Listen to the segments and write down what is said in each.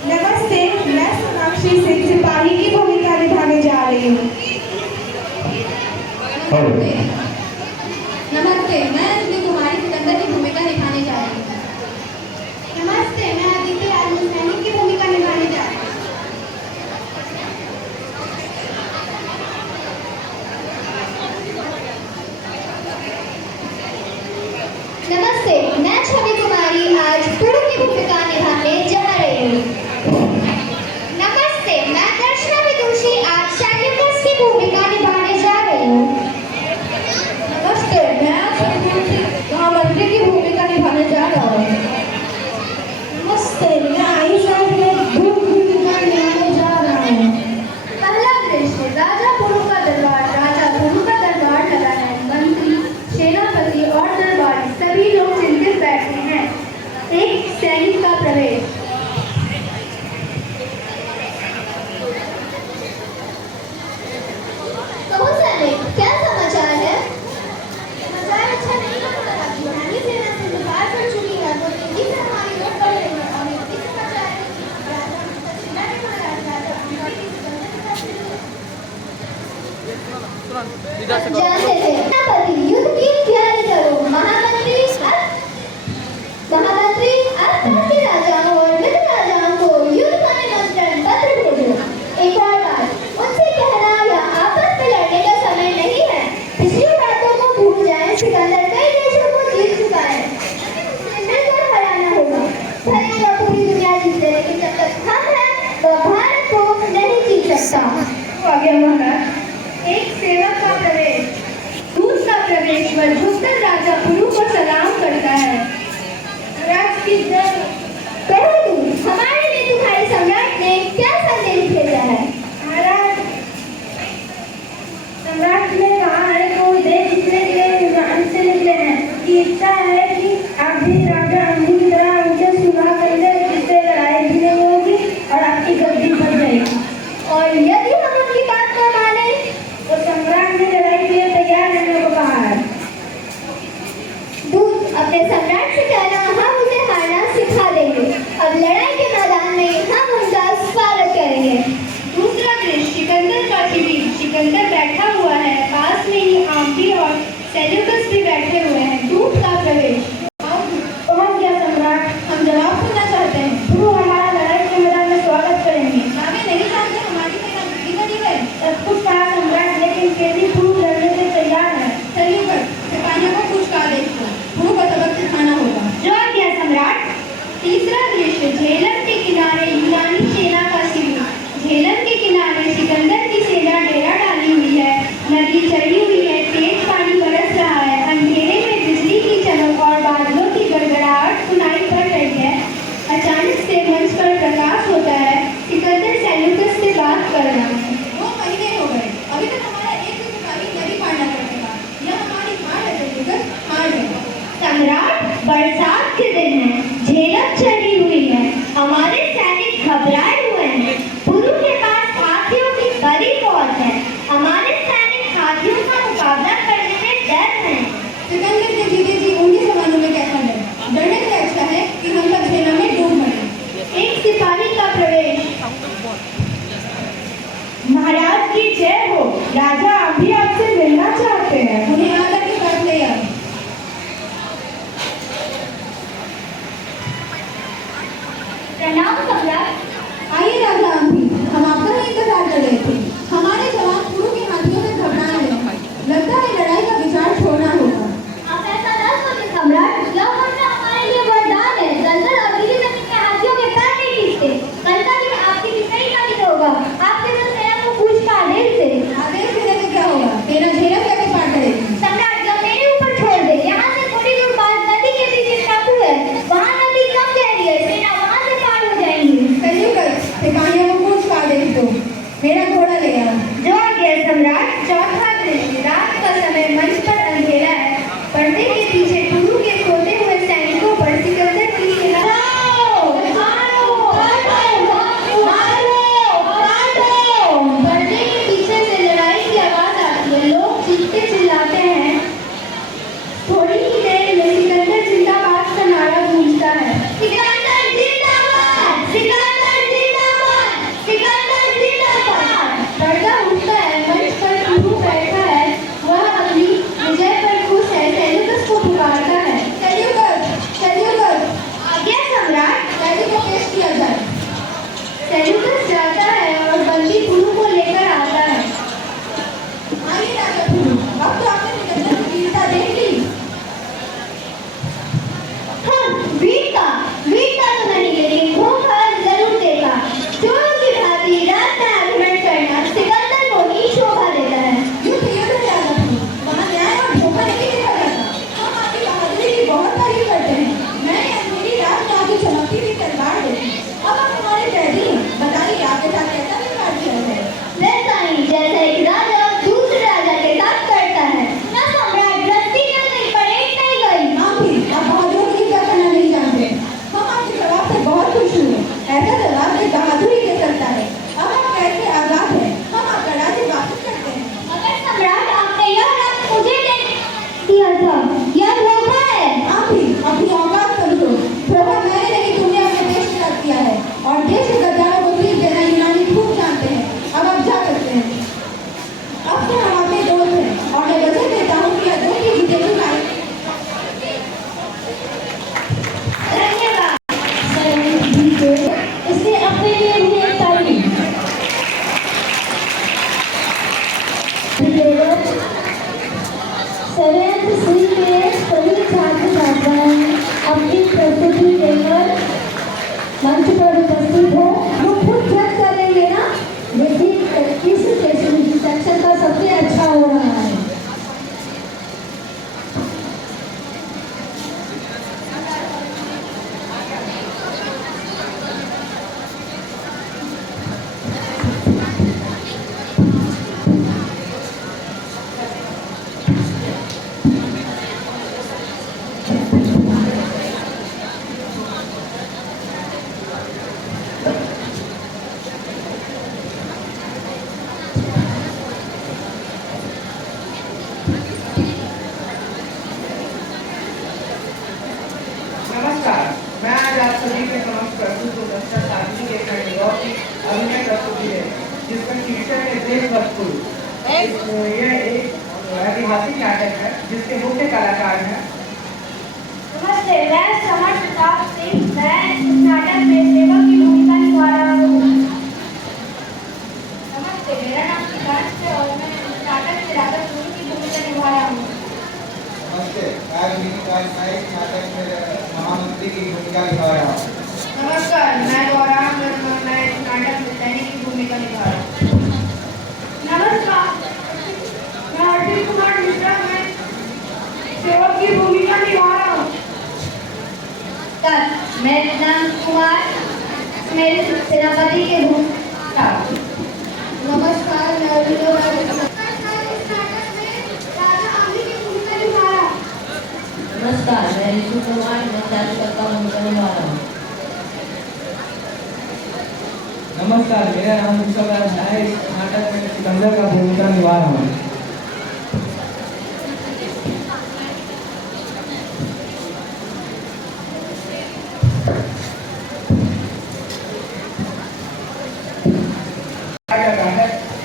नमस्ते, मैं सोनाक्षी सिंह सिपाही की भूमिका निभाने जा रही हूँ। नमस्ते, मैं अंजलि कुमारी सिकंदर की भूमिका निभाने जा रही हूँ। नमस्ते, मैं अदिति आर्मी सैनिक की भूमिका निभाने जा रही हूँ। नमस्ते, मैं छवि कुमारी आज पूर्व की भूमिका निभाने जा रही हूँ। नमस्ते, मैं दर्शना विदुषी आज सैनिकों की भूमिका निभाने जा रही हूँ। नमस्ते, मैं महामंत्री की भूमिका निभाने जा रहा हूँ। नमस्ते, मैं आयुष भूमिका निभाने जा रहा हूँ। पहला दृश्य राजा पुरु का दरबार। राजा पुरु का दरबार लगा है। मंत्री, सेनापति और दरबारी सभी लोग चिंतित बैठे हैं। एक सैनिक का प्रवेश। कहो सैनिक, क्या समाचार है? समाचार अच्छा नहीं लग रहा। यूनानी सेना से दरबार पर चुकी है तो तेजी से हमारी ओर बढ़ रही है और यही समाचार है कि राजा दक्षिणा के महाराज राजा अम्बा की जानते थे। सेनापति, युद्ध की तैयारी करो। महामंत्री आसपास के राजाओं और मित्र राजाओं को युद्ध का निमंत्रण पत्र भेजो। एक और बात, उनसे कहना यह आपस में लड़ने का समय नहीं है। पिछली बातों को भूल जाएं। सिकंदर कई देशों को जीत चुका है, मिलकर हराना होगा। भले वह पूरी दुनिया जीत ले, लेकिन जब तक हम हैं वह भारत को नहीं जीत सकता। आगे महाराज। एक सेवक का प्रवेश। दूत का प्रवेश पर झुककर राजा पुरु को सलाम करता है। राज की जय। हमारे लिए तुम्हारे सम्राट ने क्या संदेश भेजा है? महाराज, सम्राट ने कहा है कि वो देश जीतने के लिए युद्ध से निकले हैं। उनकी इच्छा है कि आप भी राजा अम्बी की तरह उनसे सुलह कर ले, जिससे लड़ाई भी नहीं होगी और आपकी गद्दी बढ़ जाएगी। और यदि हम उनकी बात को माने तो सम्राट ने लड़ाई के लिए तैयार रहने को कहा है। दूत, अपने सम्राट से कहना हम उसे हारना सिखा देंगे। अब लड़ाई के मैदान में हम उनका स्वागत करेंगे। दूसरा दृश्य सिकंदर का शिविर। सिकंदर बैठा हुआ है, पास में ही आम्बी और सेल्यूकस भी बैठे हुए हैं। दूत का प्रवेश। पहुंच गया सम्राट, हम जवाब सुनना चाहते हैं। वो हमारा लड़ाई के मैदान में स्वागत करेंगे। आगे नहीं जानते हमारी सेना कितनी बड़ी है। सब कुछ कहा सम्राट, लेकिन फिर भी पूर्व लड़ने के तैयार है। चलिए पर सिपाहियों को कुछ का देश को गुरु को सबक सिखाना होगा। जो आज्ञा सम्राट। तीसरा दृश्य झेलम के किनारे यूनानी सेना का शिविर। झेलम के किनारे सिकंदर की सेना डेरा डाली हुई है। नदी चढ़ी हुई है, तेज पानी बरस रहा है। अंधेरे में बिजली की चमक और बादलों की गड़गड़ाहट सुनाई पड़ रही है। अचानक से मंच पर प्रकाश होता है। सिकंदर सेल्यूकस से बात कर रहा है। 2 महीने हो गए, अभी तक हमारा एक भी सिपाही नहीं पार न कर सका। यह हमारी हार है सेल्यूकस, हार है। सम्राट, बरसात के दिन है, झेलम चढ़ी हुई है, हमारे सैनिक घबराए हुए हैं। पुरु के पास हाथियों की बड़ी फौज है। हमारे सैनिक हाथियों का मुकाबला करने में डर हैं। सिकंदर के जीते जी उनके जमानों में कैसा है? डरने से अच्छा है कि हम सब सेना में डूब मरे। एक सिपाही का प्रवेश। महाराज की जय हो। राजा अभी आपसे मिलना चाहते हैं। उन्हें आदर के साथ ले आओ। प्रणाम सम्राट। आइए राजा अम्बी, हम आपका ही इंतजार कर रहे थे। हमारे जवान पुरु के हाथियों से घबरा रहे हैं। लगता है लड़ाई का विचार छोड़ना होगा। आप ऐसा न सोचें सम्राट, यह मरना हमारे लिए वरदान है। दलदल और गीली जमीन में हाथियों के पैर नहीं टिकते। कल का दिन आपकी विजयी का दिन होगा। आपके दल सेना को पूछ का आदेश दे। आदेश देने से क्या होगा? तेरा झेलम कैसे पार करेगी? सम्राट, यह मेरे ऊपर छोड़ दे। यहाँ से थोड़ी दूर बाद नदी के पीछे टापू है, वहाँ नदी कम गहरी है, सेना वहाँ से पार हो जाएंगी। सेल्यूकस, सिपाहियों को पूछ अभिनय प्रस्तुति है जिसका शीर्षक है देशभक्ति। यह एक ऐतिहासिक नाटक है जिसके मुख्य कलाकार हैं। नमस्ते, मैं समर प्रताप सिंह। मैं इस नाटक में सेवक की भूमिका निभा रहा हूँ। नमस्ते, मेरा नाम सिद्धार्थ है और मैं इस नाटक में राधा गुरु की भूमिका निभा रहा हूँ। नमस्ते, मैं इस नाटक में महामंत्री की भूमिका निभा रहा हूँ। नमस्कार, मैं गौरांग वर्मा। मैं इस नाटक में सैनिक की भूमिका निभा रहा हूँ। नमस्कार, मैं अर्जुन कुमार मिश्रा। मैं सेवक की भूमिका निभा रहा हूँ। मैं नंद कुमार मेरे सेनापति के भूमिका। नमस्कार, मैं अभिनव राय। नमस्कार, मैं ऋषि कुमार। मैं चारुलता का भूमिका निभा रहा हूँ। नमस्कार, मेरा नाम ऋषभ राज है। इस नाटक में सिकंदर का भूमिका निभा रहा हूँ।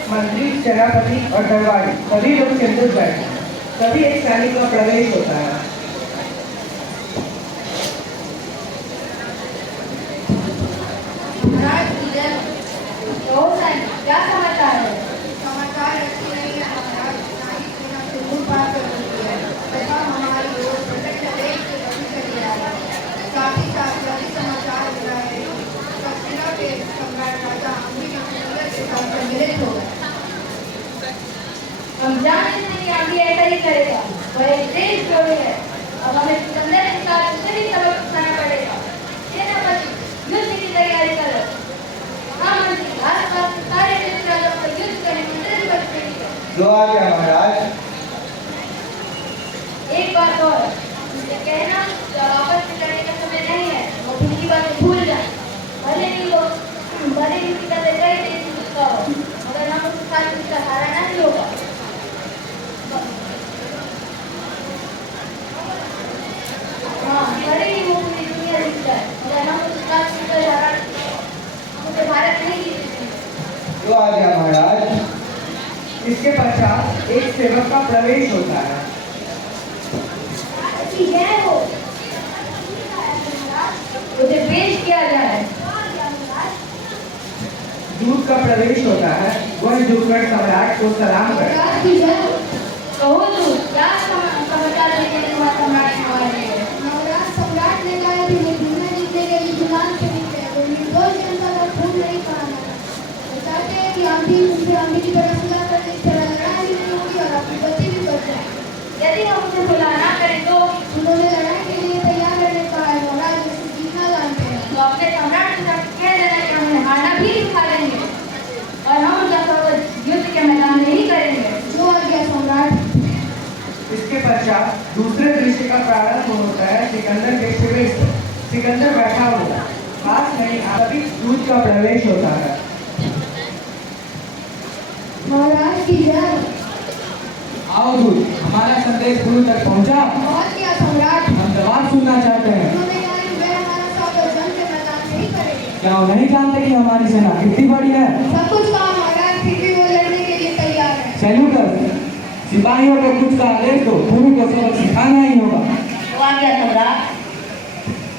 मंत्री, सेनापति और दरबारी सभी लोग सिंदूर बैठे हैं। तभी एक सैनिक का प्रवेश होता है। क्या समाचार है? समाचार अच्छी नहीं है महाराज। ना ही सेना सिंदूर पार कर रही है तथा हमारी ओर प्रकट वेग से बढ़ी चली आ रही है। साथ ही साथ यही समाचार मिला है कि कश्मीर के सम्राट राजा अम्बी के सिकंदर के साथ सम्मिलित हो गए। हम जानते हैं कि अभी ऐसा ही करेगा। वह एक देशद्रोही है। अब हमें सिकंदर के साथ उसे भी सबक सिखाना पड़ेगा। सेनापति, युद्ध की तैयारी करो। महामंत्री, आसपास के सारे मित्र राजाओं को युद्ध करने में तेज बचने की है। जो आ गया महाराज। एक बात और, उनसे कहना जब वापस निकलने का समय नहीं है वो पिछली बातें भूल जाए। भले ही उनकी कदर कई देश का हो, मगर हम उसके साथ उसका हारा नहीं होगा। हाँ, भले ही वो पूरी दुनिया जीत जाए, मगर हम उसके साथ उसका हारा मुझे भारत नहीं जीत सकते। जो आ गया महाराज। इसके पश्चात एक सेवक का प्रवेश होता है। जय हो, उसे पेश किया जाए। दूत का प्रवेश होता है। वह झुककर सम्राट को सलाम करता है। कहो दूत, क्या समाचार देने के बाद सम्राट ने आवाज दी है? नवराज सम्राट ने कहा कि मैं दुनिया जीतने के लिए जुलान से निकले तो निर्दोष जनता का खून नहीं कराना। वो चाहते हैं कि आंधी की तरह सुलह करने से लड़ाई भी नहीं होगी और अपनी गति भी बढ़ जाएगी। यदि हम उसे सुलह ना करें तो उन्होंने लड़ाई के लिए तैयार रहने का है। नवराज उसे जीतना जानते हैं। तो अपने सम्राट के साथ कह देना कि हमें हारना भी सिखा देंगे और हम उनका स्वागत युद्ध के मैदान में ही करेंगे। जो आ गया सम्राट। इसके पश्चात दूसरे दृश्य का प्रारंभ होता है सिकंदर के शिविर से। सिकंदर बैठा हुआ पास नहीं तभी दूत का प्रवेश होता है। महाराज की जय। आओ दूत, हमारा संदेश गुरु तक पहुंचा। बहुत किया सम्राट। हम जवाब सुनना चाहते हैं। उन्होंने कहा कि वे हमारा स्वागत जंग के मैदान में ही करेंगे। क्या वो नहीं जानते कि हमारी सेना कितनी बड़ी है? सब कुछ कहा महाराज, फिर भी वो लड़ने के लिए तैयार है। सैल्यूटर, सिपाहियों को कुछ का आदेश दो। गुरु को सबक सिखाना ही होगा। तो आ गया सम्राट।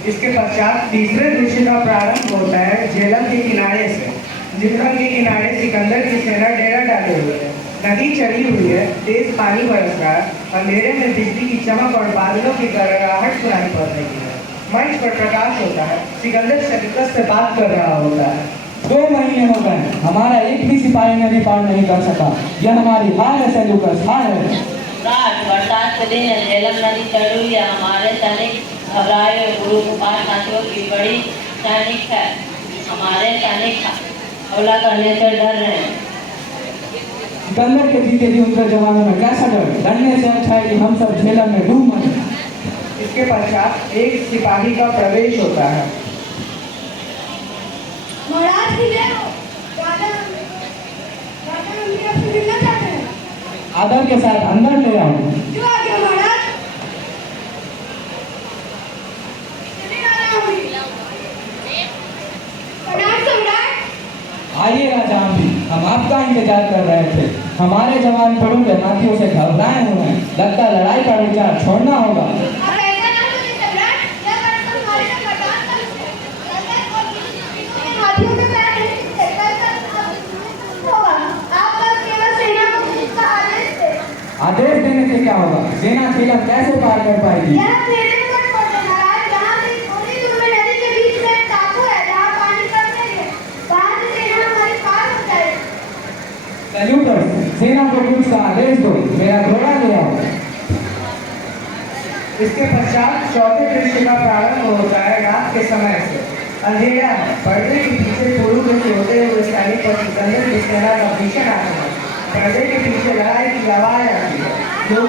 इसके पश्चात तीसरे दृश्य का प्रारंभ होता है झेलम के किनारे से। झेलम के किनारे सिकंदर की सेना डेरा डाले हुए है। नदी चढ़ी हुई है, तेज पानी बरस रहा है। अंधेरे में बिजली की चमक और बादलों की गड़गड़ाहट सुनाई पड़ रही है। मंच पर प्रकाश होता है। सिकंदर शरीकत से बात कर रहा होता है। 2 महीने हो गए, हमारा एक भी सिपाही नदी पार नहीं कर सका। यह हमारी हार है सैल्यूकस, हार है। बरसात के दिन झेलम नदी चढ़ी हुई है। हमारे सैनिक घबराए हुए गुरु कुमार साथियों की बड़ी सैनिक है। हमारे सैनिक हमला करने से डर रहे हैं। सिकंदर के जीते जी उनके जमाने में कैसा डर? डरने से अच्छा है कि हम सब झेलम में डूब मरे। इसके पश्चात एक सिपाही का प्रवेश होता है। महाराज की जय हो। राजा हम आपसे मिलना चाहते हैं। आदर के साथ अंदर ले आओ। जो आ गया महाराज। चलिए राजा हम। प्रणाम सम्राट। आइए राजा अम्भी, हम आपका इंतजार कर रहे थे। हमारे जवान पड़ों पे हाथियों से घबराए हुए हैं। लगता है लड़ाई का विचार छोड़ना होगा। अब ऐसा ना सोचिए सम्राट, यह बर्तन हमारे लिए वरदान का विषय है। लंदन और किसी हाथियों के पैर नहीं टिकते, कैसा होगा? आप बस केवल सेना को इसका आदेश दें। आदेश देने से क्या होगा? सेना झेलम कैसे पार कर पाएगी? यह मेरे ऊपर छोड़ देना राज। यहाँ से थोड़ी दूर में नदी के बीच में एक टापू है जहाँ पानी कम नहीं है। वहाँ से सेना हमारी पार हो जाएगी। सैल्यूटर्स, सेना को कुछ का आदेश दो। मेरा घोड़ा ले आओ। इसके पश्चात चौथे दृश्य का प्रारंभ होता है रात के समय से। अंधेरा है, पर्दे के पीछे पूर्व में होते हुए सैनिक पर सिकंदर की सेना का भीषण आक्रमण। पर्दे के पीछे लड़ाई की आवाज आती है। लोग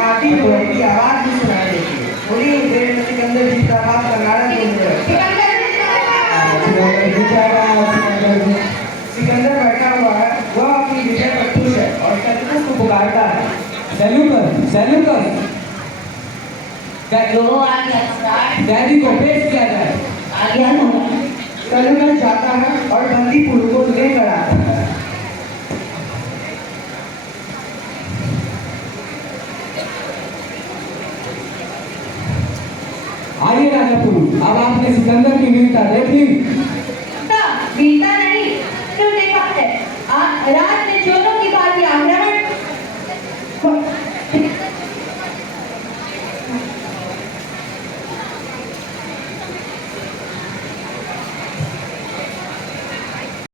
हाथी घोड़े की आवाज भी सुनाई देती है। थोड़ी ही देर में सिकंदर जी का बाप का नारा गूंज रहा है। सिकंदर बैठा हुआ है, वह अपनी विजय पर खुश है और शत्रुघ्न को पुकारता है। सैल्यूटर्स, सैल्यूटर्स, जो आ गया सम्राट, डैडी को पेश किया जाए। आ गया ना। सैल्यूटर्स जाता है और बंदी पुल को लेकर आता है। आइए राजा पुरु, अब आपने सिकंदर की वीरता देख ली।